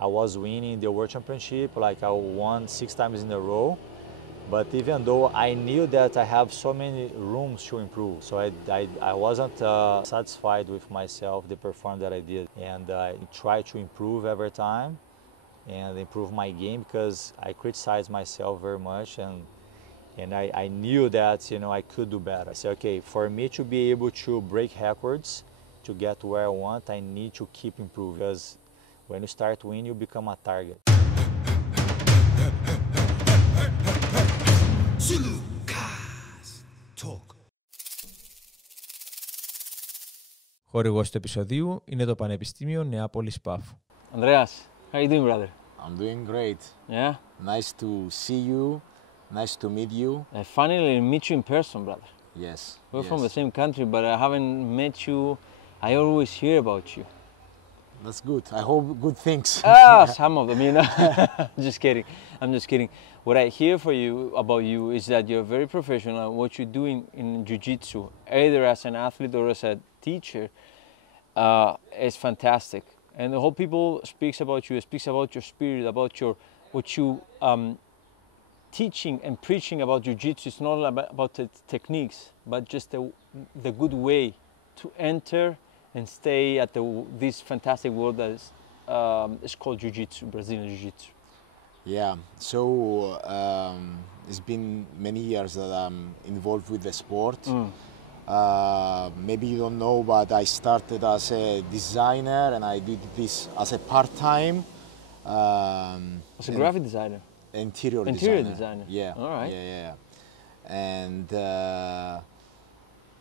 I was winning the World Championship, like I won 6 times in a row. But even though I knew that I have so many rooms to improve, so I wasn't satisfied with myself, the performance that I did. And I tried to improve every time and improve my game because I criticized myself very much and I knew that, you know, I could do better. I said, okay, for me to be able to break records, to get where I want, I need to keep improving because when you start winning, you become a target. Zulucast Talk. Χορηγός του επεισοδίου είναι το Πανεπιστήμιο Νεάπολης Πάφου. Andreas, how are you doing, brother? I'm doing great. Yeah? Nice to see you. Nice to meet you. I finally meet you in person, brother. Yes. We're from the same country, but I haven't met you. I always hear about you. That's good. I hope good things. Some of them, you know. Just kidding. I'm just kidding. What I hear about you is that you're very professional. What you're doing in jiu-jitsu, either as an athlete or as a teacher, is fantastic. And the whole people speaks about you, speaks about your spirit, about what you teaching and preaching about jiu-jitsu. It's not about the techniques, but just the good way to enter and stay at this fantastic world that is called jiu-jitsu, Brazilian Jiu Jitsu. Yeah, so it's been many years that I'm involved with the sport. Maybe you don't know, but I started as a designer and I did this as a part-time. As a graphic designer? Interior designer. Yeah. All right. Yeah. And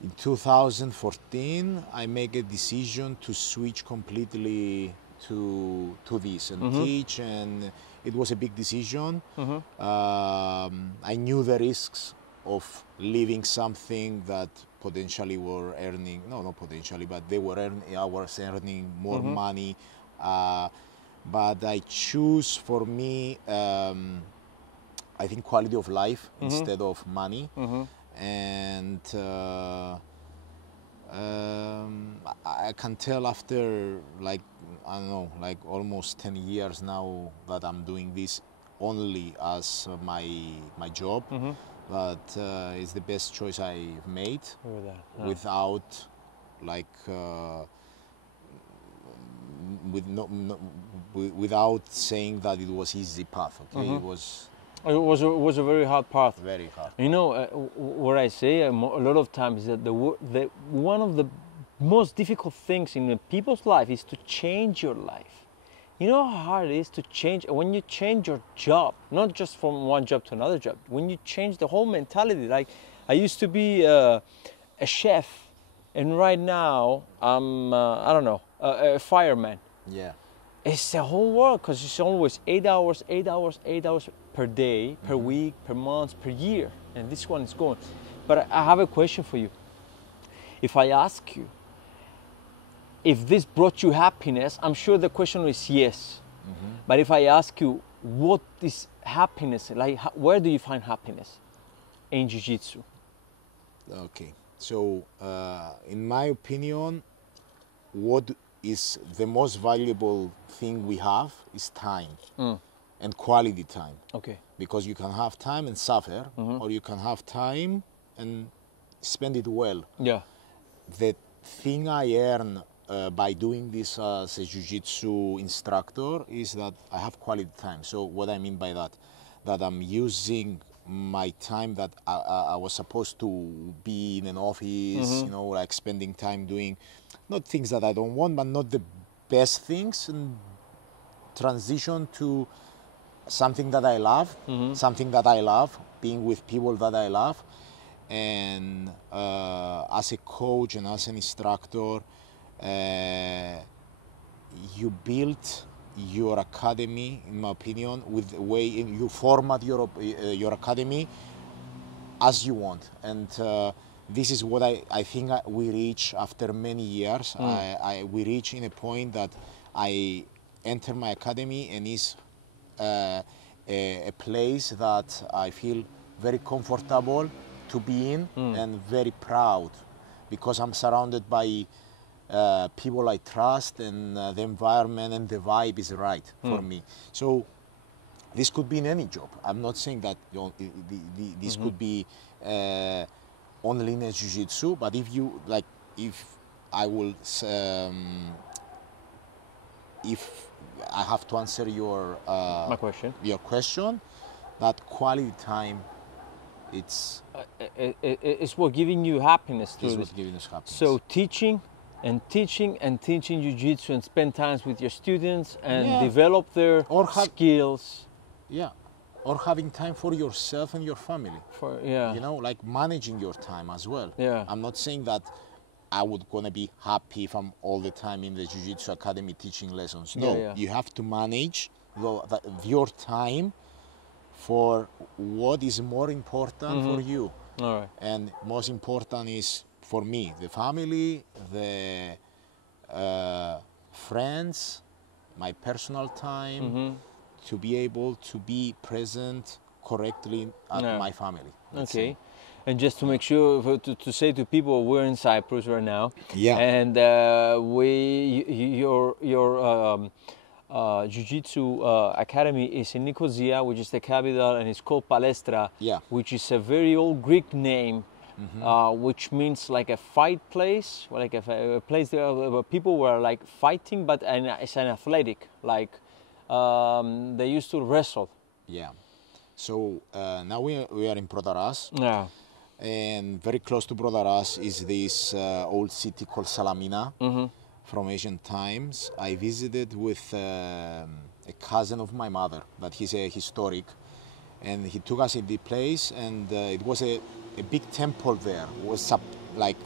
in 2014, I make a decision to switch completely to this and teach, and it was a big decision. I knew the risks of leaving something that potentially were earning, not potentially, but they were I was earning more money. But I choose for me, I think quality of life instead of money. And I can tell after like, I don't know, like almost 10 years now that I'm doing this only as my job, that it's the best choice I've made without like without saying that it was easy path. Okay, It was a very hard path. Very hard. You know, what I say a lot of times is that one of the most difficult things in people's life is to change your life. You know how hard it is to change when you change your job, not just from one job to another job. When you change the whole mentality, like I used to be a chef, and right now I'm I don't know, a fireman. Yeah. It's the whole world because it's always 8 hours per day, per week, per month, per year, and this one is going. But I have a question for you. If I ask you if this brought you happiness, I'm sure the question is yes. But if I ask you what is happiness, like where do you find happiness in jiu-jitsu? Okay, so in my opinion, what is the most valuable thing we have is time and quality time. Okay. Because you can have time and suffer, or you can have time and spend it well. Yeah. The thing I earn by doing this as a jiu-jitsu instructor is that I have quality time. So what I mean by that, that I'm using my time that I was supposed to be in an office, you know, like spending time doing not things that I don't want, but not the best things, and transition to something that I love, being with people that I love. And as a coach and as an instructor, you build your academy, in my opinion, with the way you format your academy as you want. And this is what I think we reach after many years. We reach in a point that I enter my academy and is a place that I feel very comfortable to be in and very proud, because I'm surrounded by people I trust, and the environment and the vibe is right for me. So this could be in any job. I'm not saying that this could be only in jiu-jitsu, but if you like, if I will, if I have to answer your My question. your question, that quality time, it's It's what giving you happiness through is this. what's giving us happiness. So teaching and teaching and teaching jiu-jitsu and spend times with your students and Yeah. develop their Or have- skills. yeah, or having time for yourself and your family. You know, like managing your time as well. Yeah. I'm not saying that I would gonna be happy if I'm all the time in the Jiu-Jitsu Academy teaching lessons. No, Yeah. you have to manage your time for what is more important for you. All right. And most important is, for me, the family, the friends, my personal time, to be able to be present correctly at Yeah. my family. let's Okay. say. And just to make sure, to say to people, we're in Cyprus right now. Yeah. And your Jiu-Jitsu Academy is in Nicosia, which is the capital, and it's called Palaistra, Yeah. which is a very old Greek name, which means like a fight place, like a place where people were like fighting, but it's an athletic, like they used to wrestle. Yeah. So now we are in Protaras, Yeah. and very close to Protaras is this old city called Salamina from ancient times. I visited with a cousin of my mother, that he's a historic, and he took us in the place, and it was a big temple there. It was like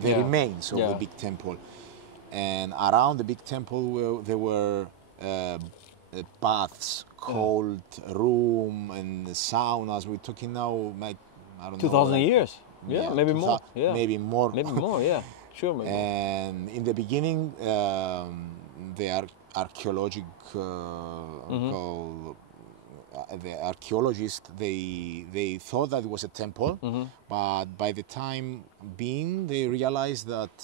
the Yeah. remains of Yeah. the big temple, and around the big temple there were baths, cold room, and saunas. We're talking now, like, I don't know, 2,000 like, years. Yeah, maybe more. Yeah. maybe more. Maybe more, yeah. Sure, maybe. And in the beginning, the the archaeologists, they thought that it was a temple, but by the time being, they realized that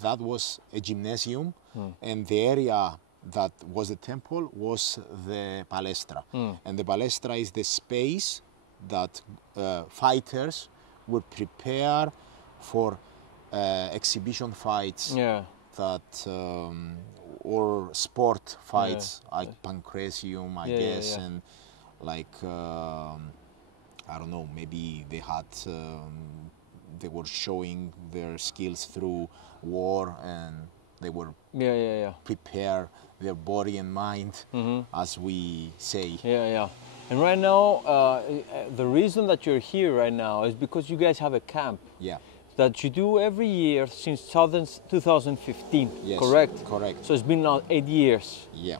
that was a gymnasium, and the area that was the temple was the Palaistra. And the Palaistra is the space that fighters would prepare for exhibition fights, Yeah. that or sport fights, like pancrasium, I Yeah, yeah, guess, yeah. and like I don't know, maybe they had they were showing their skills through war, and they were Yeah. prepare their body and mind, as we say. Yeah. And right now, the reason that you're here right now is because you guys have a camp Yeah. that you do every year since 2015, Yes, correct? correct. So it's been now 8 years. Yeah.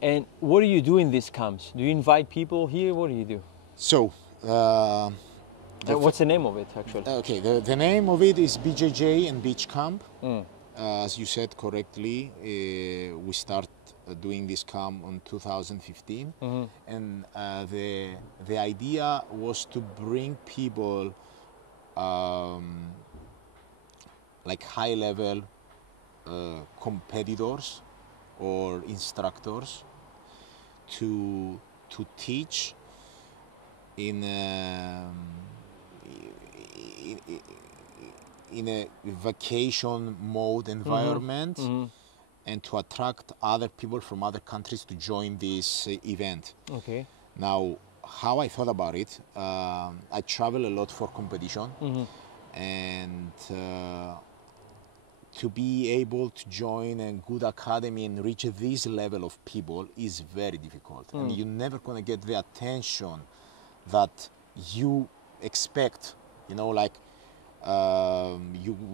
And what do you do in these camps? Do you invite people here? What do you do? So. What's the name of it, actually? Okay, the name of it is BJJ and Beach Camp. As you said correctly, we start doing this camp in 2015, and the idea was to bring people like high-level competitors or instructors to teach in a vacation mode environment, and to attract other people from other countries to join this event. Okay. Now, how I thought about it, I travel a lot for competition, and to be able to join a good academy and reach this level of people is very difficult. And you're never going to get the attention that you expect. You know, like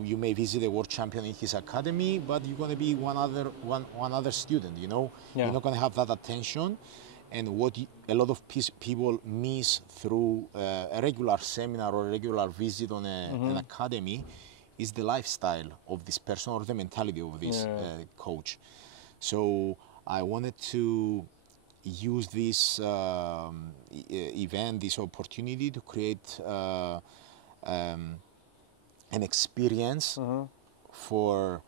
you may visit a world champion in his academy, but you're going to be one other student. You know, you're not going to have that attention. And what a lot of people miss through a regular seminar or a regular visit on an academy is the lifestyle of this person or the mentality of this coach. So I wanted to use this event, this opportunity to create an experience for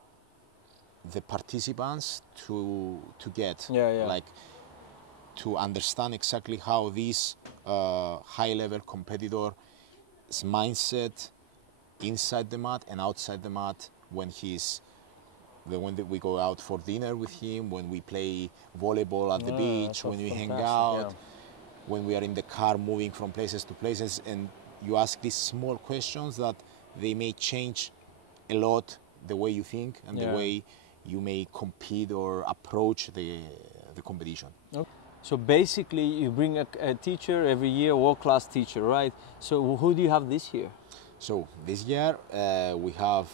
the participants to get like to understand exactly how this high-level competitor's mindset inside the mat and outside the mat when we go out for dinner with him, when we play volleyball at the beach, when we hang out, when we are in the car moving from places to places, and you ask these small questions that they may change a lot the way you think and the way you may compete or approach the competition. Okay. So basically you bring a teacher every year, world-class teacher, right? So who do you have this year? So this year we have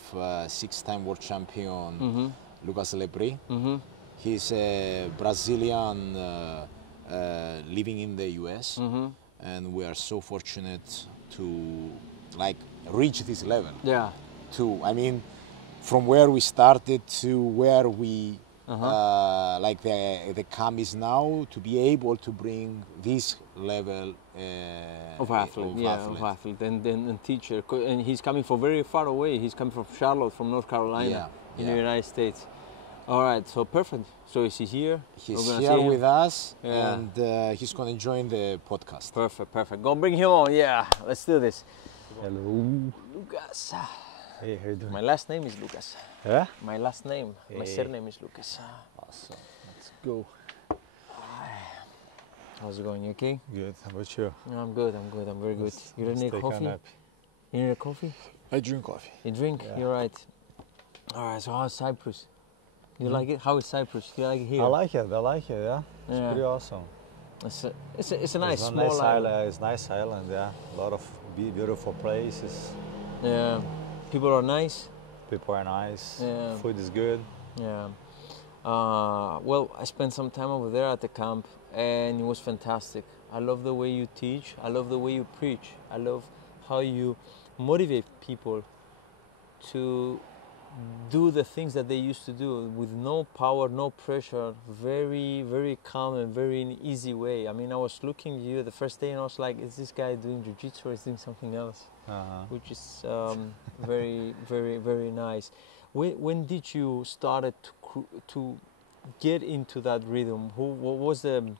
six-time world champion Lucas Lepri. He's a Brazilian living in the US, and we are so fortunate to like reach this level. Yeah. I mean, from where we started to where we like the camp is now, to be able to bring this level of athlete and teacher, and he's coming from very far away. He's coming from Charlotte, from North Carolina, in the United States. All right, so perfect. So is he here? He's here with us, and he's going to join the podcast. Perfect. Go bring him on. Yeah, let's do this. Hello. Lucas. Hey, how you doing? My last name is Lucas. Yeah? My last name, my surname is Lucas. Awesome. Let's go. How's it going? You okay? Good. How about you? No, I'm good. I'm very good. You don't need coffee? You need a coffee? I drink coffee. You drink? Yeah. You're right. All right, so how's Cyprus? You like it? How is Cyprus? Do you like it here? I like it, yeah. It's pretty awesome. It's a nice small island. It's a nice island, yeah. A lot of beautiful places. Yeah. People are nice. Yeah. Food is good. Yeah. Well, I spent some time over there at the camp, and it was fantastic. I love the way you teach. I love the way you preach. I love how you motivate people to do the things that they used to do with no power, no pressure, very, very calm and very easy way. I mean, I was looking at you the first day and I was like, is this guy doing jiu-jitsu or is he doing something else? Which is very, very, very nice. When did you start to get into that rhythm? What was the,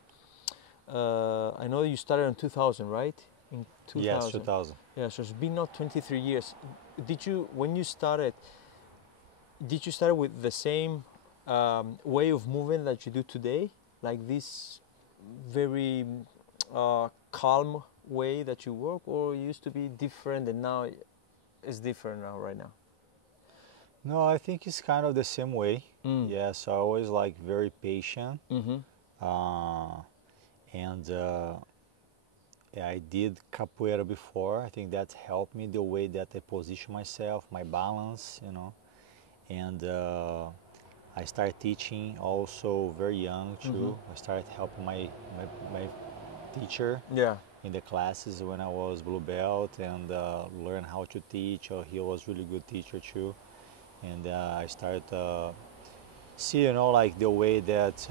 I know you started in 2000, right? In 2000. Yes, 2000. Yeah, so it's been now 23 years. When you started, did you start with the same way of moving that you do today? Like this very calm way that you work, or it used to be different and now it's different right now? No, I think it's kind of the same way. Yeah, so I always like very patient. I did capoeira before. I think that helped me, the way that I position myself, my balance, you know. And I started teaching also very young too. I started helping my teacher in the classes when I was blue belt, and learn how to teach. He was really good teacher too. And I started see, you know, like the way that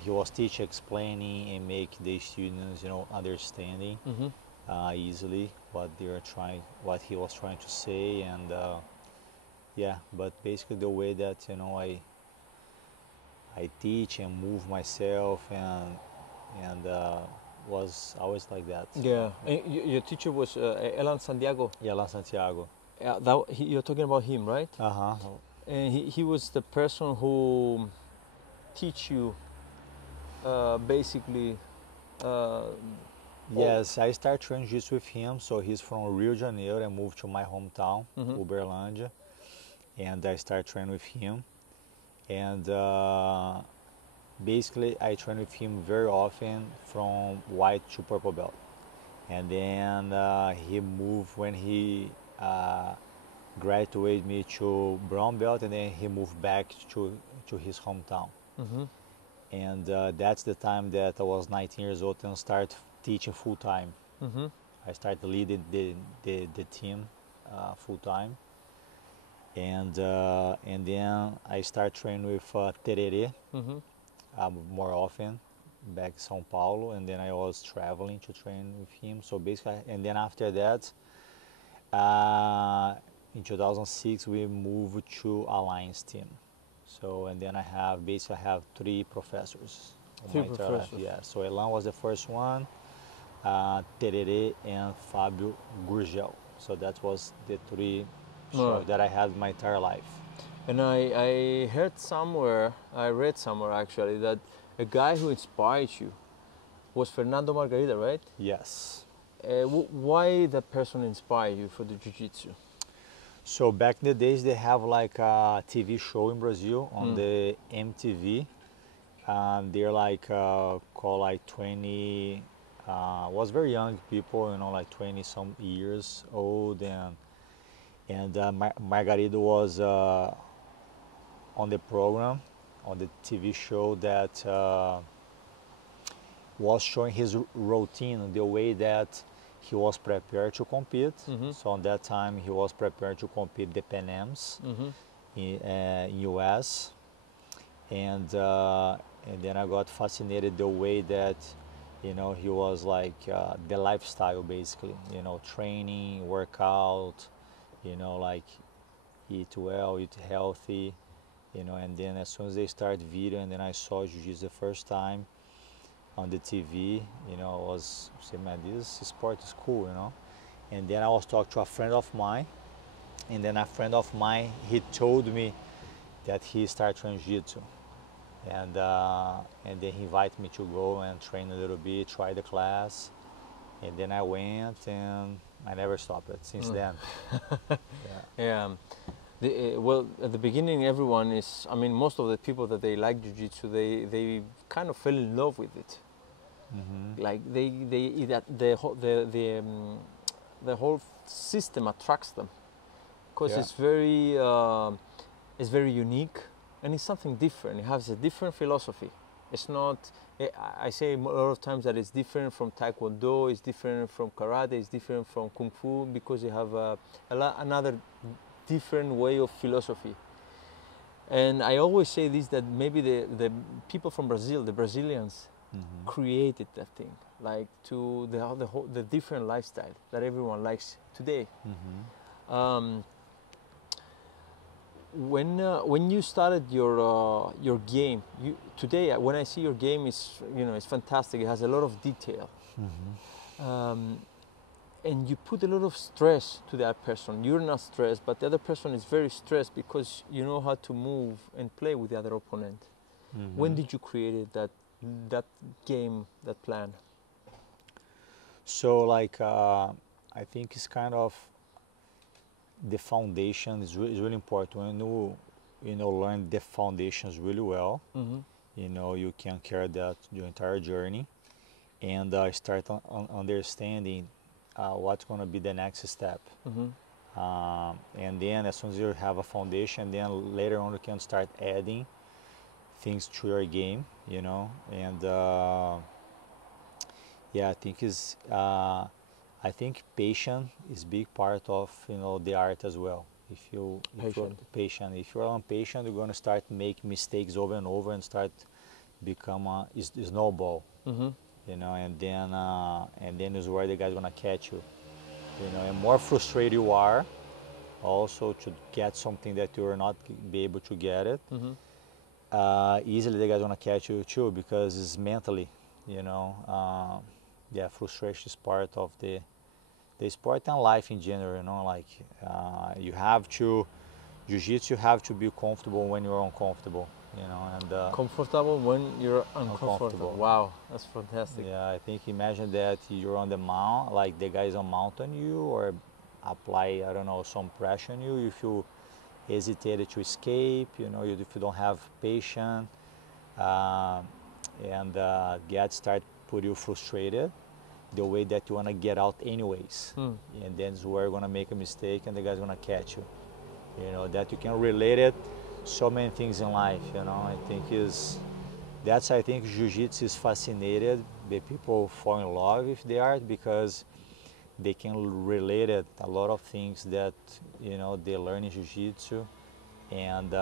he was teaching, explaining, and make the students, you know, understanding easily what he was trying to say, and yeah. But basically the way that, you know, I teach and move myself, and was always like that. Yeah. And your teacher was Elan Santiago. Yeah, Elan Santiago. You're talking about him, right? And he was the person who teach you basically. Yes, I started training jiu-jitsu with him. So he's from Rio de Janeiro and moved to my hometown, Uberlândia, and I started training with him. And basically I trained with him very often from white to purple belt. And then he moved when he graduated me to brown belt, and then he moved back to his hometown. And that's the time that I was 19 years old and started teaching full time. I started leading the team full time. And then I started training with Tererê more often back in São Paulo, and then I was traveling to train with him. So basically, and then after that, in 2006 we moved to Alliance team. So, and then I have 3 professors. on Three my entire life. professors. Yeah. So Elan was the first one, Terere and Fabio Gurgel. So that was the 3 Right. that I had my entire life. And I heard somewhere, I read somewhere actually, that a guy who inspired you was Fernando Margarita, right? Yes. Why that person inspired you for the jiu-jitsu? So back in the days, they have like a TV show in Brazil on the MTV. They're like called like 20, was very young people, you know, like 20 some years old, and Margarito was on the program, on the TV show that was showing his routine, the way that he was prepared to compete. So on that time, he was prepared to compete the Pan Ams in US, and then I got fascinated the way that, you know, he was like the lifestyle basically, you know, training, workout, you know, like eat well, eat healthy, you know. And then as soon as they start video, and then I saw jiu-jitsu the first time on the TV, you know, I was saying, man, this sport is cool, you know. And then I was talking to a friend of mine, and then a friend of mine, he told me that he started training jiu-jitsu, and then he invited me to go and train a little bit, try the class, and then I went, and I never stopped it since then. Yeah. Well, at the beginning, everyone is, I mean, most of the people that they like jiu-jitsu, they kind of fell in love with it. Like the whole system attracts them, because Yeah. it's very unique, and it's something different. It has a different philosophy. It's not, I say a lot of times that it's different from Taekwondo, it's different from Karate, it's different from Kung Fu, because you have another different way of philosophy. And I always say this, that maybe the people from Brazil, the Brazilians, created that thing, like to the different lifestyle that everyone likes today. When you started your game, today when I see your game, is, you know, it's fantastic. It has a lot of detail, and you put a lot of stress to that person. You're not stressed, but the other person is very stressed, because you know how to move and play with the other opponent. When did you create that game, that plan? So like I think it's kind of the foundation is really important. When you learn the foundations really well, you know, you can carry that your entire journey, and start understanding what's going to be the next step. And then as soon as you have a foundation, then later on you can start adding things to your game, you know. And yeah, I think patience is big part of, you know, the art as well. If you're patient, if you're impatient, you're going to start making mistakes over and over and start become a snowball, you know. And then is where the guy's going to catch you, you know. And more frustrated you are, also to get something that you are not be able to get it, easily the guy's going to catch you too, because it's mentally, you know. Yeah, frustration is part of the sport and life in general, you know. Like you have to, jiu-jitsu, you have to be comfortable when you're uncomfortable, you know. And Comfortable when you're uncomfortable. Wow, that's fantastic. yeah, I think imagine that you're on the mount, like the guy's on mount on you, or apply, I don't know, some pressure on you. If you hesitated to escape, you know, if you don't have patience, and get start put you frustrated, the way that you want to get out anyways, and then where you're going to make a mistake and the guy's going to catch you, you know. That you can relate it so many things in life, you know. I think I think jiu-jitsu is fascinated, the people fall in love with the art, because they can relate it a lot of things that, you know, they learn in jiu-jitsu and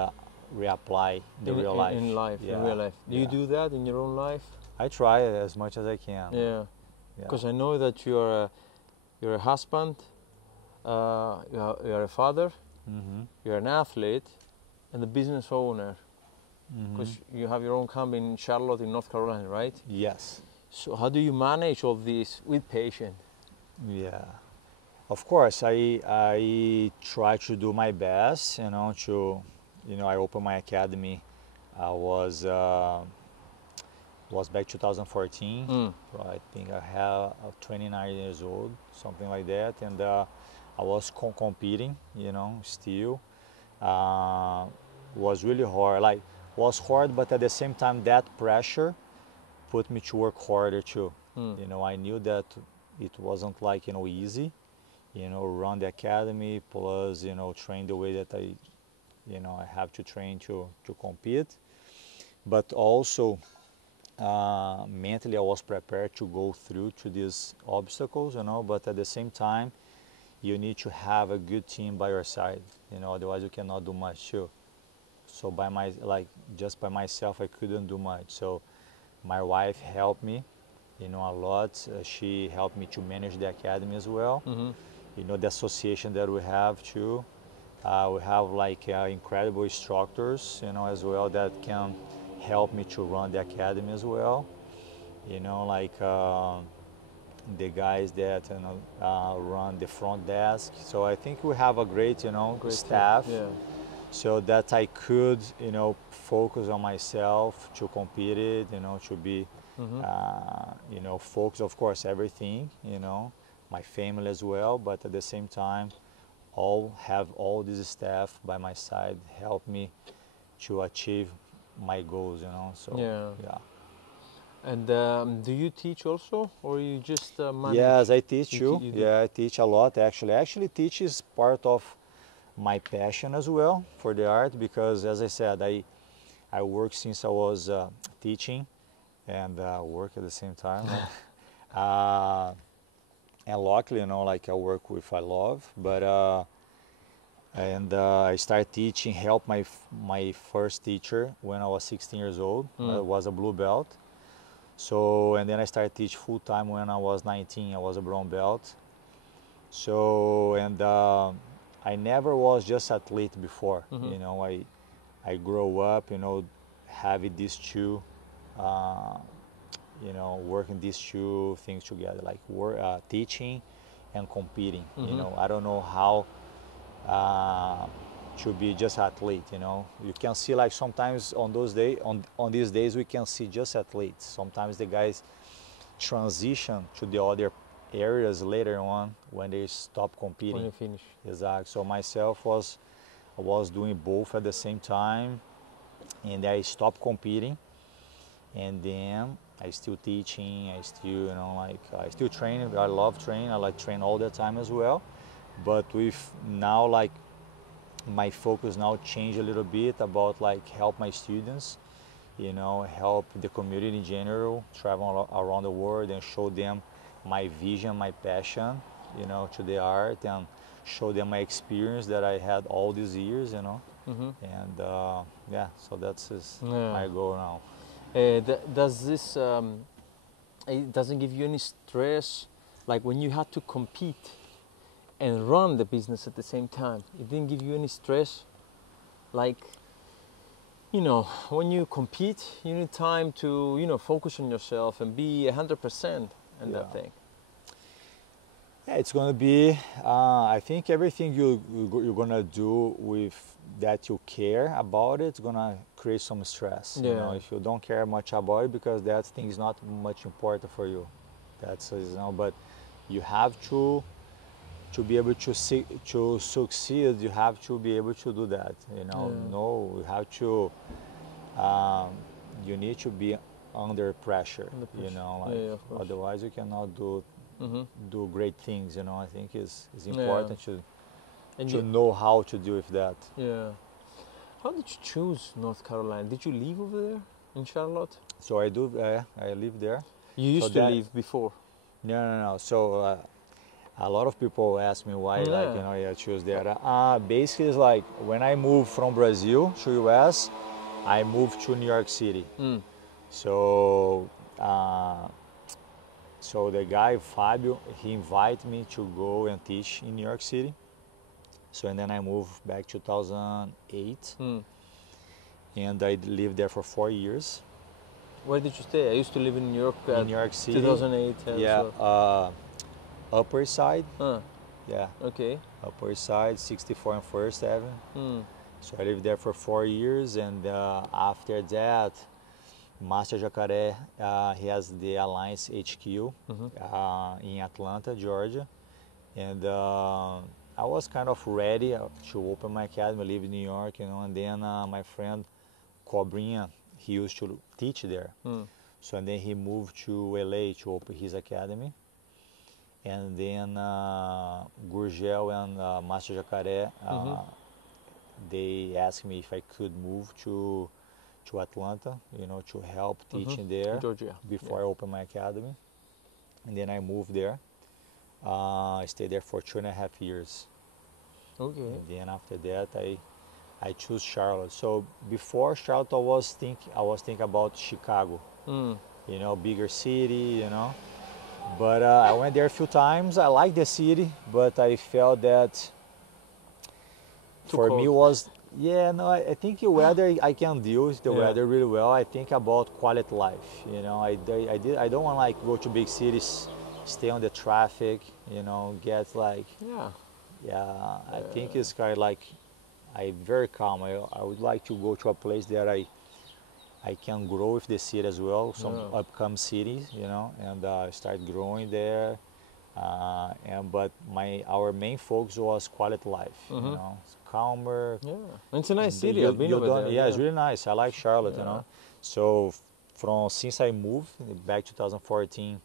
reapply in real life. In life, Yeah. in real life. Do you do that in your own life? I try it as much as I can. Yeah, because I know that you're a husband, you're a father, you're an athlete, and a business owner. because you have your own camp in Charlotte, in North Carolina, right? Yes. So how do you manage all this with patience? Yeah. Of course, I try to do my best, you know, I opened my academy. I was back 2014. I think I have 29 years old, something like that, and I was competing, you know, still. Was really hard. Like, was hard, but at the same time, that pressure put me to work harder too. You know, I knew that it wasn't like, you know, easy, you know, run the academy plus, you know, train the way that I have to train to compete. But also, mentally I was prepared to go through to these obstacles, you know, but at the same time, you need to have a good team by your side, you know, otherwise you cannot do much too. So just by myself, I couldn't do much. So my wife helped me, you know, a lot. She helped me to manage the academy as well. You know, the association that we have too. We have like incredible instructors, you know, as well that can help me to run the academy as well. You know, like the guys that, you know, run the front desk. So I think we have a great, you know, staff. Yeah. So that I could, you know, focus on myself to compete it, you know, to be, you know, focus, of course, everything, you know, my family as well, but at the same time, have all this staff by my side help me to achieve my goals, you know. So yeah. And do you teach also, or you just manage? Yes, I teach too. You do? Yeah, I teach a lot actually. Actually, teach is part of my passion as well for the art, because as I said, I work since I was teaching and work at the same time. And luckily, you know, like I work with I love, but I started teaching, helped my first teacher when I was 16 years old. I was a blue belt. So, and then I started teaching full time when I was 19. I was a brown belt. So, and I never was just athlete before. You know, I grew up, you know, having these two, you know, working these two things together, like teaching and competing. You know, I don't know how to be just athlete. You know, you can see like sometimes on these days we can see just athletes. Sometimes the guys transition to the other areas later on when they stop competing. When you finish. Exactly. So myself I was doing both at the same time, and I stopped competing, and then I still teaching. I still, you know, like I still training. I love training. I like train all the time as well. But with now, like my focus now changed a little bit about like help my students, you know, help the community in general, travel around the world and show them my vision, my passion, you know, to the art, and show them my experience that I had all these years, you know. And yeah, so that's my goal now. Does this, it doesn't give you any stress, like when you had to compete and run the business at the same time? It didn't give you any stress? Like, you know, when you compete, you need time to, you know, focus on yourself and be 100% in that thing. Yeah, it's gonna be, I think everything you're gonna do with that you care about it's gonna create some stress. You know, if you don't care much about it, because that thing is not much important for you. That's, you know, but you have to be able to succeed. You have to be able to do that. You know, no, you have to. You need to be under pressure. You know, like, otherwise you cannot do great things. You know, I think it's important to know how to deal with that. Yeah. How did you choose North Carolina? Did you live over there in Charlotte? So I do. I live there. You used to live before? No. So a lot of people ask me why, like, you know, I choose there. Basically, it's like when I moved from Brazil to US, I moved to New York City. So, so the guy Fabio, he invited me to go and teach in New York City. So, and then I moved back 2008. and I lived there for 4 years. Where did you stay? I used to live in New York. In New York City. 2008. Yeah, Upper East Side. Yeah, Okay. Upper East Side, 64 and First Avenue. So I lived there for 4 years, and after that, Master Jacaré, he has the Alliance HQ in Atlanta, Georgia, and I was kind of ready to open my academy. I live in New York, you know, and then my friend Cobrinha, he used to teach there. So and then he moved to LA to open his academy. And then Gurgel and Master Jacaré, they asked me if I could move to Atlanta, you know, to help teaching there Georgia. before I opened my academy. And then I moved there. I stayed there for 2.5 years. Okay. And then after that, I chose Charlotte. So before Charlotte, I was thinking about Chicago, you know, bigger city, you know. But I went there a few times. I like the city, but I felt that Too for cold. me was, yeah, no, I think the weather, I can deal with the weather really well. I think about quality life, you know. I don't want to like go to big cities, stay on the traffic, you know, get like, I think it's kind of like, I'm very calm. I would like to go to a place that I can grow with the city as well, some upcoming cities, you know, and start growing there. But our main focus was quality life, you know, it's calmer. Yeah, it's a nice city. I've been over there. Yeah, it's really nice. I like Charlotte, you know. So since I moved back 2014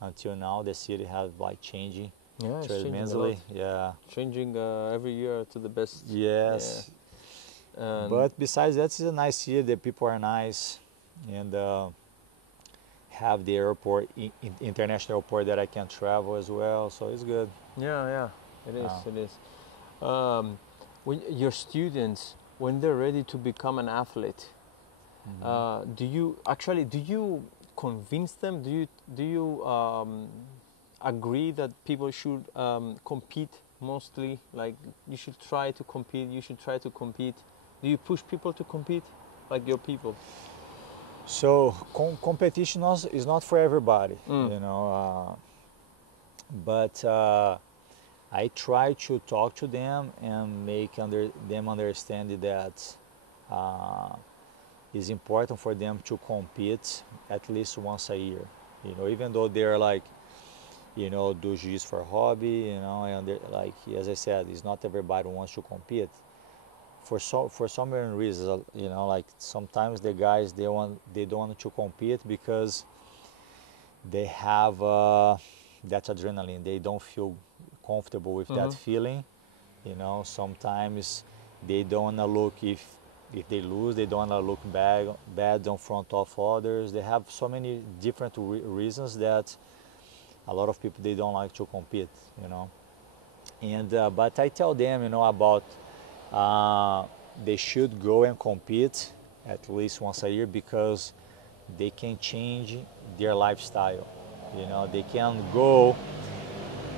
until now, the city has like changing Yeah, it's tremendously. Yeah. changing every year to the best. Yes. And But besides that, it's a nice city. The people are nice, and have the airport, international airport that I can travel as well. So it's good. yeah, it is. It is. When your students, when they're ready to become an athlete, do you convince them? Do you agree that people should compete mostly? Like you should try to compete. You should try to compete. Do you push people to compete, like your people? So competition is not for everybody, you know. But I try to talk to them and make them understand that it's important for them to compete at least once a year. You know, even though they're like, you know, do jiu-jitsu for hobby, you know, and like as I said, it's not everybody wants to compete. For some reasons, you know, like sometimes the guys they don't want to compete because they have that adrenaline. They don't feel comfortable with that feeling, you know. Sometimes they don't want to look if they lose. They don't want to look bad in front of others. They have so many different reasons that a lot of people they don't like to compete, you know. And but I tell them, you know, about they should go and compete at least once a year because they can change their lifestyle. You know, they can go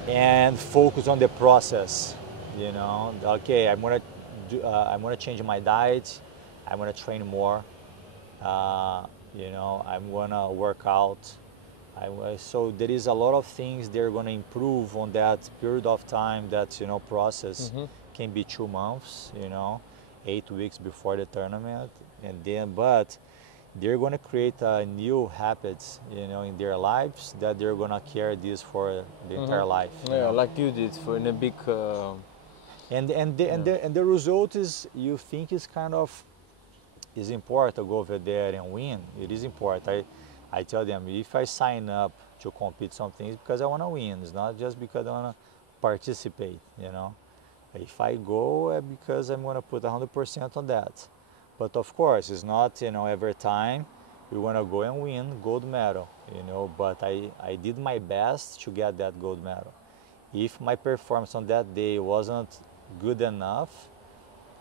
and focus on the process. You know, okay, I'm gonna change my diet. I'm gonna train more. You know, I'm gonna work out. So there is a lot of things they're gonna improve on that period of time. That, you know, process can be 2 months. You know, 8 weeks before the tournament, and then but they're gonna create new habits, you know, in their lives that they're gonna carry this for the entire life. Yeah, know? like you did for in a big. And the result is, you think is kind of is important to go over there and win. It is important. I tell them, if I sign up to compete something, it's because I want to win. It's not just because I want to participate, you know. If I go, because I'm going to put 100% on that. But of course, it's not, you know, every time we want to go and win gold medal, you know. But I did my best to get that gold medal. If my performance on that day wasn't good enough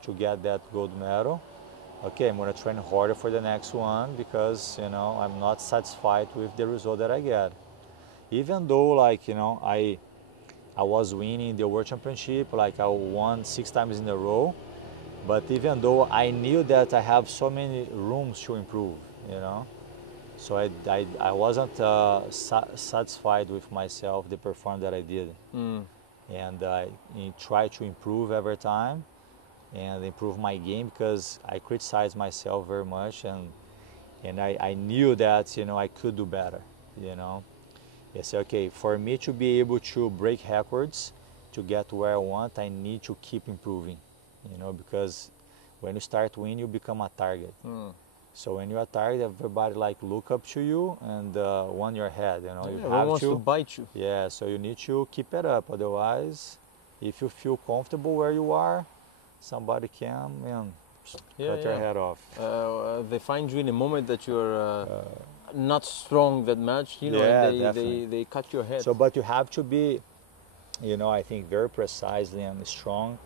to get that gold medal, okay, I'm going to train harder for the next one because, you know, I'm not satisfied with the result that I get. Even though, like, you know, I was winning the World Championship, like I won 6 times in a row, But even though I knew that I have so many rooms to improve, you know, so I wasn't satisfied with myself, the performance that I did. And I try to improve every time and improve my game, because I criticize myself very much, and I knew that, you know, I could do better, you know. I said, okay, for me to be able to break records, to get where I want, I need to keep improving, you know, because when you start winning, you become a target. So when you're a target, everybody like look up to you and want your head, you know. You Everyone wants to bite you. Yeah, so you need to keep it up. Otherwise, if you feel comfortable where you are, somebody can cut your head off. They find you in a moment that you're not strong that much, you know, they cut your head. So, but you have to be, you know, I think very precisely and strong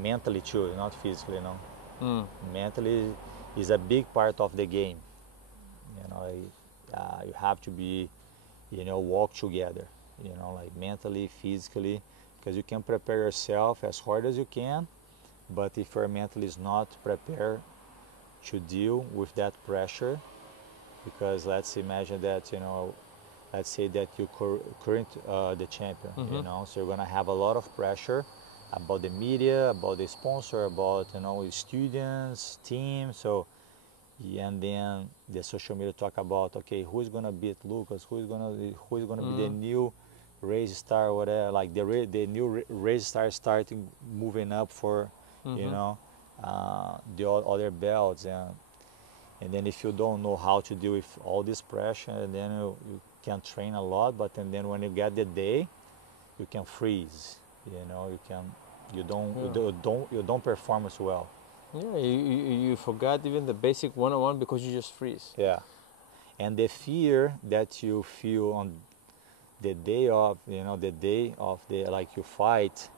mentally too, not physically, you know. Mentally is a big part of the game. You know, you have to be, you know, walk together, you know, like mentally, physically, because you can prepare yourself as hard as you can, but if your mental is not prepared to deal with that pressure, because let's imagine that, you know, let's say that you current the champion, you know, so you're gonna have a lot of pressure about the media, about the sponsor, about, you know, students, team, so, and then the social media talk about, okay, who's gonna beat Lucas, who's gonna be the new race star, whatever, like the new race star starting moving up for, you know, the other belts, and then if you don't know how to deal with all this pressure, then you can train a lot, but then when you get the day, you can freeze, you know, you don't perform as well. Yeah, you forgot even the basic one-on-one because you just freeze. Yeah, and the fear that you feel on the day of, you know, like you fight,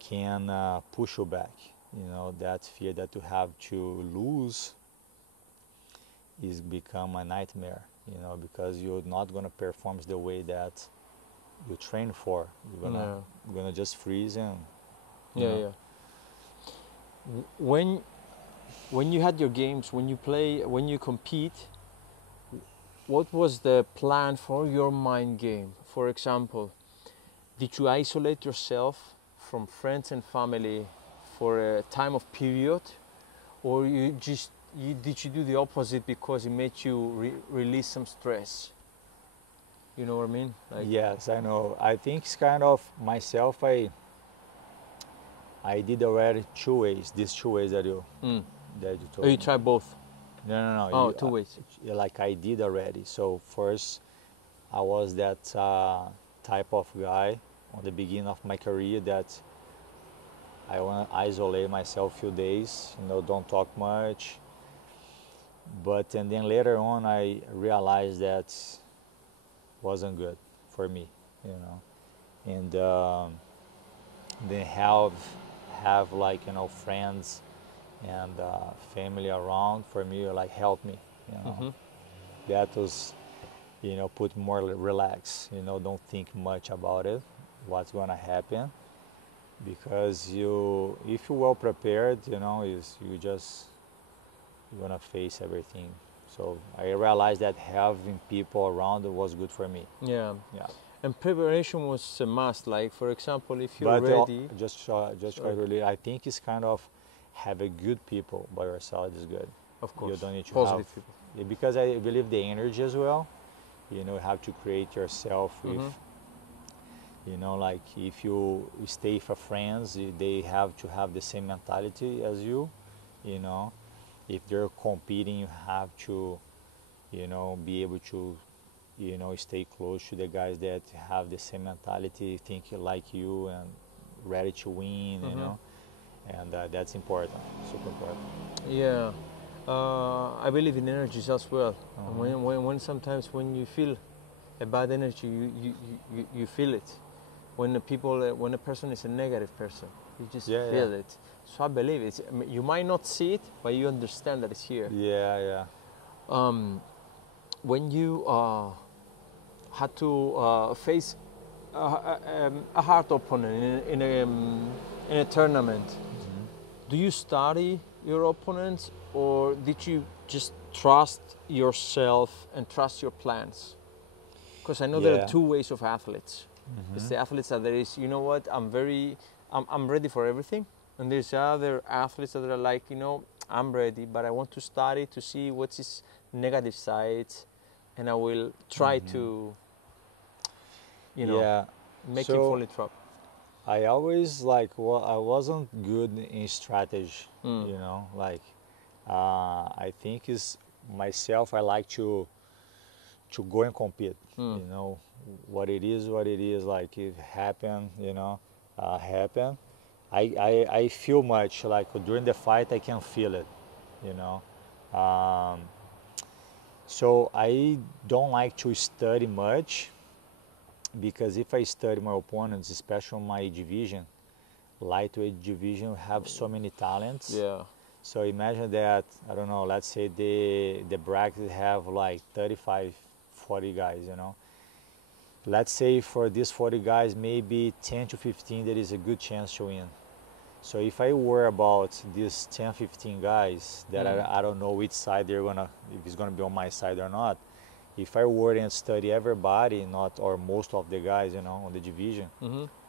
can push you back. You know, that fear that you have to lose is become a nightmare, you know, because you're not gonna perform the way that you train for. You're gonna just freeze and When you had your games, when you compete, what was the plan for your mind game? For example, did you isolate yourself from friends and family for a time of period, or did you do the opposite because it made you release some stress? You know what I mean? Like, yes, I know. I think it's kind of myself. I did already these two ways that you told me. you tried both? No. Oh, two ways. Like I did already. So first, I was that type of guy on the beginning of my career that I want to isolate myself a few days, you know, don't talk much. And then later on, I realized that wasn't good for me, you know. And then have like, you know, friends and family around for me, like help me, you know. That was, you know, put more relax, you know, don't think much about it, what's gonna happen, because if you're well prepared, you know, you're gonna face everything. So I realized that having people around was good for me. Yeah. And preparation was a must. Like, for example, if you're ready. Really, I think it's kind of have a good people by your side is good. Of course. You don't need to positive people. Because I believe the energy as well. You know, you have to create yourself with. You know, like if you stay for friends, they have to have the same mentality as you. You know, if they're competing, you have to, you know, be able to, you know, stay close to the guys that have the same mentality, think like you, and ready to win. You know, and that's important, super important. Yeah, I believe in energies as well. When sometimes when you feel a bad energy, you feel it. When a person is a negative person, you just feel it. So I believe it. You might not see it, but you understand that it's here. Yeah. When you had to face a hard opponent in a tournament, do you study your opponents, or did you just trust yourself and trust your plans? Because I know there are two ways of athletes. It's the athletes that there is, you know what, I'm ready for everything. And there's other athletes that are like, you know, I'm ready, but I want to study to see what's his negative sides, and I will try to, you know, make him fall in trap. I always like, well, I wasn't good in strategy, you know, like, I think is myself, I like to go and compete, you know, what it is, like it happened, you know, happen. I feel much like during the fight I can feel it, you know. So I don't like to study much, because if I study my opponents, especially my division, lightweight division, have so many talents. Yeah. So imagine that, I don't know, let's say the bracket have like 35, 40 guys, you know. Let's say for these 40 guys, maybe 10 to 15, there is a good chance to win. So if I worry about these 10, 15 guys that I don't know which side they're gonna, if it's gonna be on my side or not, if I worry and study everybody, not or most of the guys, you know, on the division,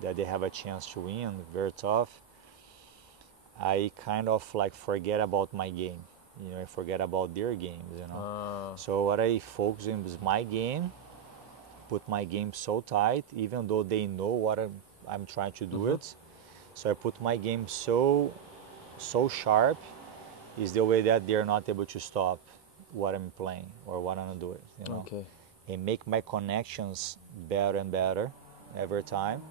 that they have a chance to win, very tough, I kind of like forget about my game, you know, I forget about their games, you know. So what I focus on is my game, put my game so tight, even though they know what I'm trying to do it. So I put my game so sharp, is the way that they're not able to stop what I'm playing or what I'm doing, you know. Okay. And make my connections better and better every time.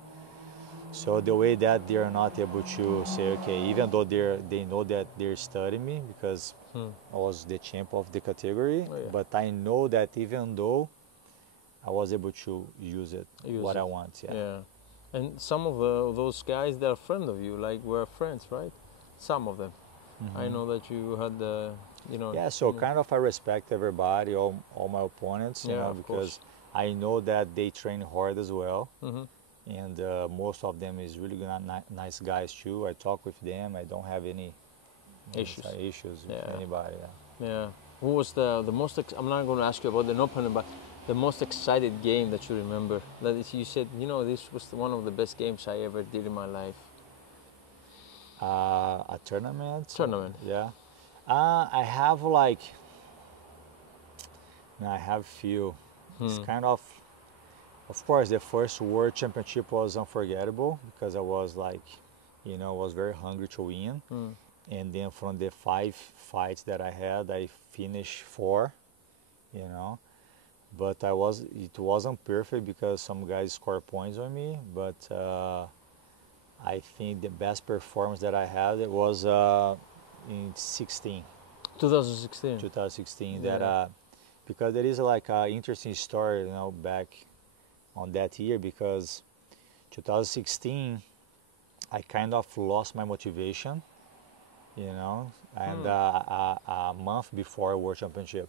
So the way that they're not able to say, okay, even though they know that they're studying me, because I was the champ of the category, but I know that even though I was able to use it, I want. Yeah. And some of those guys, they're friends of you, like we're friends, right? Some of them. I know that you had the, you know. Yeah, so kind of I respect everybody, all my opponents, you know, because I know that they train hard as well. And most of them is really good, nice guys too. I talk with them. I don't have any issues with anybody. Yeah. Who was the most, I'm not going to ask you about the opponent, but the most excited game that you remember? That is, you said, you know, this was one of the best games I ever did in my life. A tournament? Tournament. Yeah. I have like, I have few. It's kind of course, the first World Championship was unforgettable, because I was like, you know, was very hungry to win. And then from the 5 fights that I had, I finished 4, you know. But it wasn't perfect, because some guys scored points on me. But I think the best performance that I had, it was in 2016. 2016. That because there is like an interesting story, you know, back on that year, because 2016 I kind of lost my motivation, you know, and a month before World Championship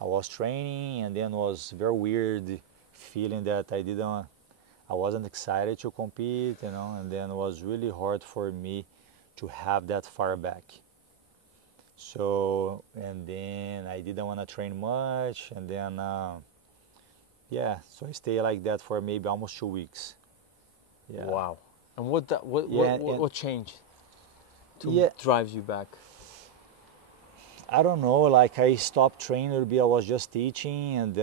I was training, and then was very weird feeling that I wasn't excited to compete, you know, and then it was really hard for me to have that far back. So, and then I didn't want to train much, and then so I stayed like that for maybe almost 2 weeks. Yeah. Wow. And what changed to drive you back? I don't know, like I stopped training a little bit. I was just teaching, and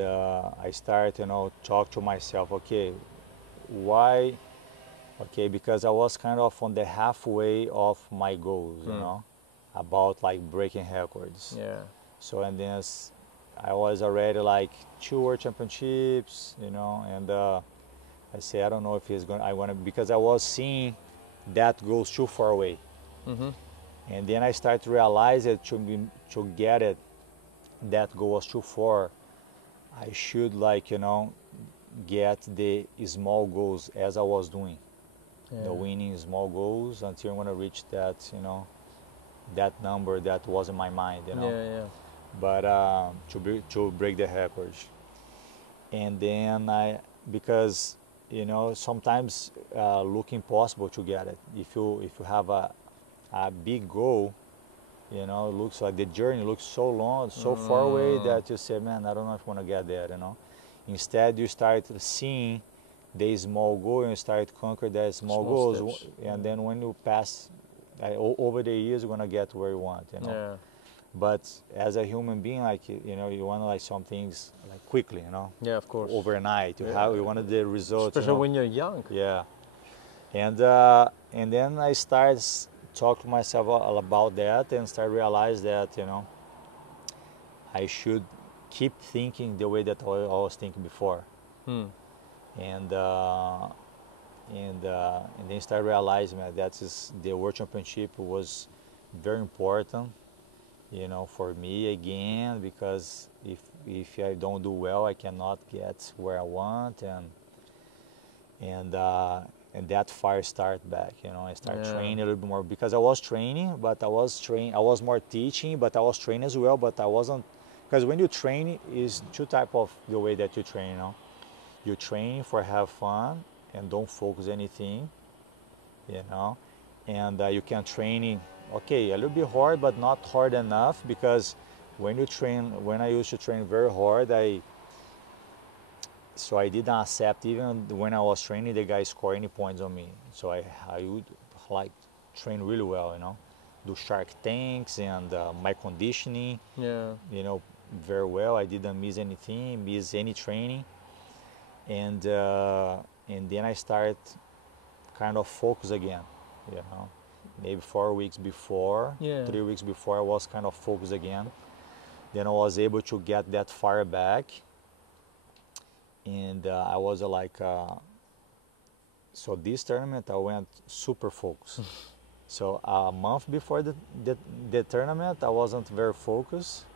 I started, you know, talk to myself, okay, why? Okay, because I was kind of on the halfway of my goals, you know, about like breaking records. Yeah. So, and then I was already like 2 World Championships, you know, and I say, I don't know if because I was seeing that goes too far away. And then I started to realize that to get it, that goal was too far. I should, like, you know, get the small goals as I was doing. The winning small goals until I'm gonna reach that, you know, that number that was in my mind, you know. But to break the record. And then because you know, sometimes look impossible to get it. If you have a big goal, you know, it looks like the journey looks so long, so far away that you say, man, I don't know if I want to get there, you know. Instead, you start seeing the small goal and you start conquer that small goals, steps. and then when you pass over the years, you're gonna get where you want, you know. Yeah. But as a human being, like, you know, you want like some things like quickly, you know. Yeah, of course. Overnight, you wanted the results. Especially you know? when you're young. Yeah, and then I started talk to myself about that and start realize that, you know, I should keep thinking the way that I was thinking before. And then start realizing that the World Championship was very important, you know, for me again, because if I don't do well, I cannot get where I want, and that fire start back, you know. I start training a little bit more, because I was training, but I was more teaching, but I was training as well, but I wasn't, because when you train, is two type of the way that you train, you know. You train for have fun and don't focus anything, you know, and you can train, okay, a little bit hard, but not hard enough, because when I used to train very hard, so I didn't accept, even when I was training, the guy score any points on me. So I would like train really well, you know, do shark tanks and my conditioning, you know, very well. I didn't miss anything, miss any training, and then I start kind of focus again, you know. Maybe 4 weeks before, 3 weeks before, I was kind of focused again. Then I was able to get that fire back, and I was like, so this tournament I went super focused. So a month before the tournament, I wasn't very focused,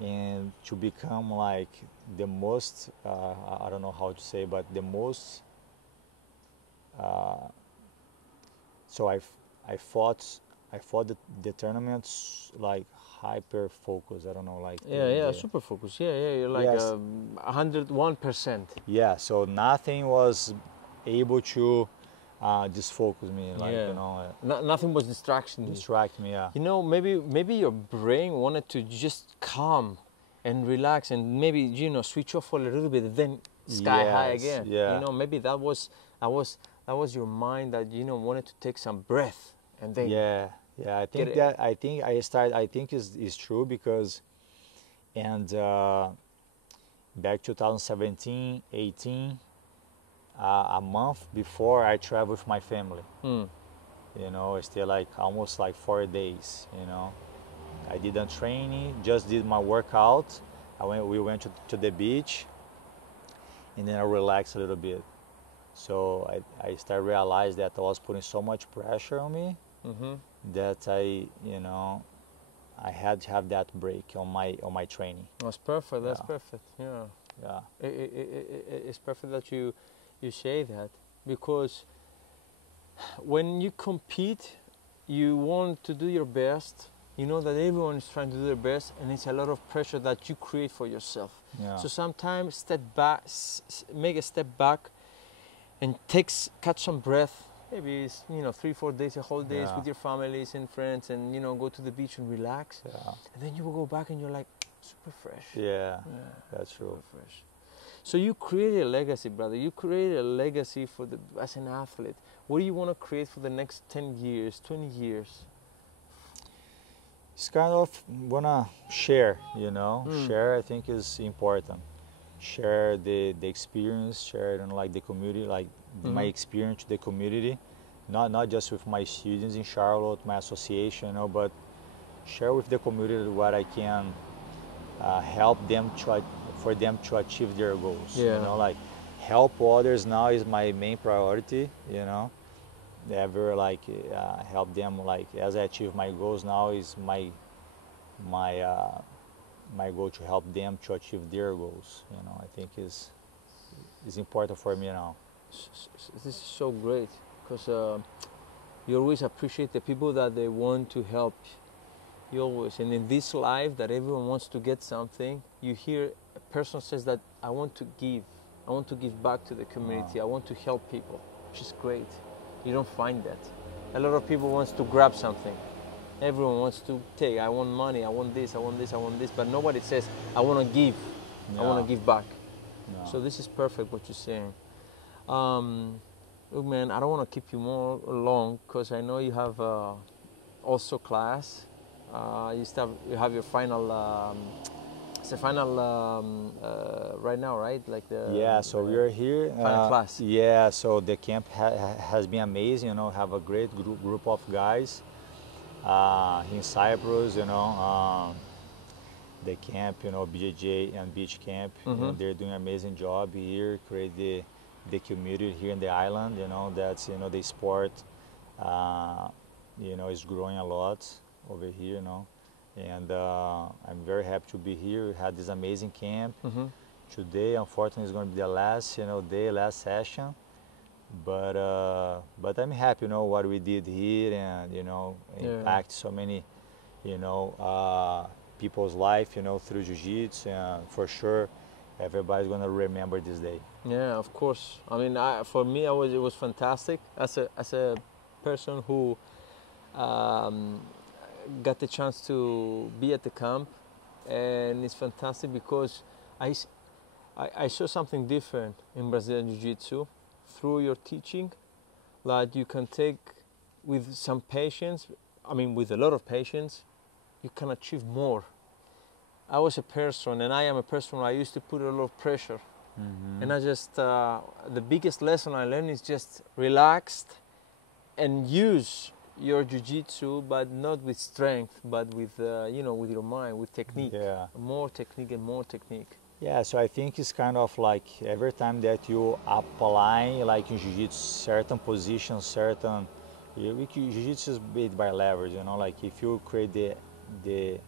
and to become like the most, I don't know how to say, but the most, so I fought the tournaments like hyper focus. I don't know, like super focus. You're like 101%. Yeah, so nothing was able to disfocus me, like, you know. Nothing was distract me. Yeah. You know, maybe your brain wanted to just calm and relax and maybe, you know, switch off for a little bit, then sky high again. Yeah. You know, maybe that was your mind that, you know, wanted to take some breath and then I think is true, because back 2017, 18, a month before, I traveled with my family. You know, I stayed like almost like 4 days, you know. I didn't train, just did my workout. We went to the beach, and then I relaxed a little bit. So I started to realize that I was putting so much pressure on me that I had to have that break on my training. That's perfect. That's perfect. Yeah. It's perfect that you say that, because when you compete, you want to do your best. You know that everyone is trying to do their best, and it's a lot of pressure that you create for yourself. Yeah. So sometimes step back, make a step back, and catch some breath. Maybe it's 3-4 days, a whole days with your families and friends, and go to the beach and relax. Yeah. And then you will go back and you're like super fresh. Yeah, that's true. Super fresh. So you create a legacy, brother. You create a legacy as an athlete. What do you want to create for the next 10 years, 20 years? It's kind of wanna share, Share, I think, is important. Share the experience, share like the community, like my experience to the community, not just with my students in Charlotte, my association, but share with the community what I can help them for them to achieve their goals. Like help others now is my main priority. Ever help them, like as I achieve my goals now is my goal to help them to achieve their goals. I think is important for me now. This is so great, because you always appreciate the people that they want to help. You always, and in this life that everyone wants to get something, you hear a person says that I want to give, I want to give back to the community. I want to help people, which is great. You don't find that. A lot of people wants to grab something. Everyone wants to take. I want money. I want this. I want this. I want this. But nobody says, I want to give. I want to give back. No. So this is perfect what you're saying. Look, man, I don't want to keep you more long because I know you have also class. You have your final. It's a final right now, right? Like the So we are here. Final class. Yeah, so the camp has been amazing. You know, have a great group of guys in Cyprus. You know, the camp. You know, BJJ and Beach Camp. You know, they're doing an amazing job here. Create the community here in the island. You know, that's the sport. You know, is growing a lot over here. You know. And I'm very happy to be here. We had this amazing camp. Today, unfortunately, is going to be the last, last session. But I'm happy, you know, what we did here, and impact so many, people's life, through jiu-jitsu. And for sure, everybody's going to remember this day. Yeah, of course. I mean, for me, it was fantastic as a person who. Got the chance to be at the camp, and it's fantastic because I saw something different in Brazilian Jiu Jitsu through your teaching that you can take with some patience, with a lot of patience, you can achieve more. I was a person, and I am a person, I used to put a lot of pressure, and I just, the biggest lesson I learned is just relaxed and use your jiu-jitsu, but not with strength, but with with your mind, with technique. Yeah. More technique and more technique. Yeah, so I think it's kind of like every time that you apply, like in jiu-jitsu, certain positions, jiu-jitsu is made by leverage. You know, like if you create the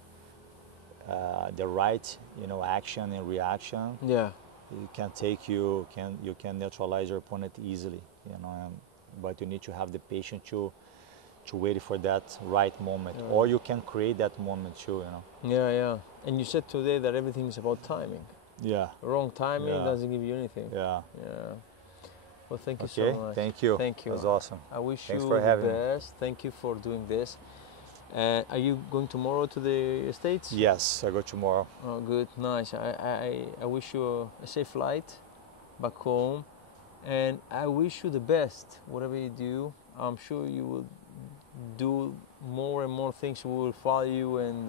right, action and reaction. Yeah. It can you can neutralize your opponent easily. But you need to have the patience to wait for that right moment, or you can create that moment too. Yeah. And you said today that everything is about timing. Yeah. Wrong timing doesn't give you anything. Yeah. Well, thank you so much. Thank you. Thank you. It was awesome. I wish Thanks you for the having best. Thank you for doing this. Are you going tomorrow to the States? Yes, I go tomorrow. Oh, good, nice. I wish you a safe flight back home, and I wish you the best. Whatever you do, I'm sure you will do more and more things. We will follow you and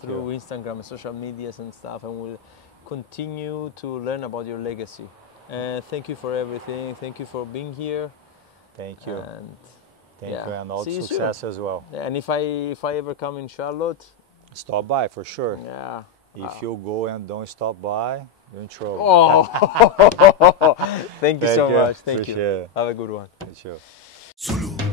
through Instagram and social medias and stuff, and we'll continue to learn about your legacy. And thank you for everything. Thank you for being here. Thank you. And thank you, and all success as well. And if I ever come in Charlotte, stop by for sure. Yeah. If you go and don't stop by, you're in trouble. Oh, thank you so much. Thank you. Appreciate it. Have a good one. Sure. Zulu.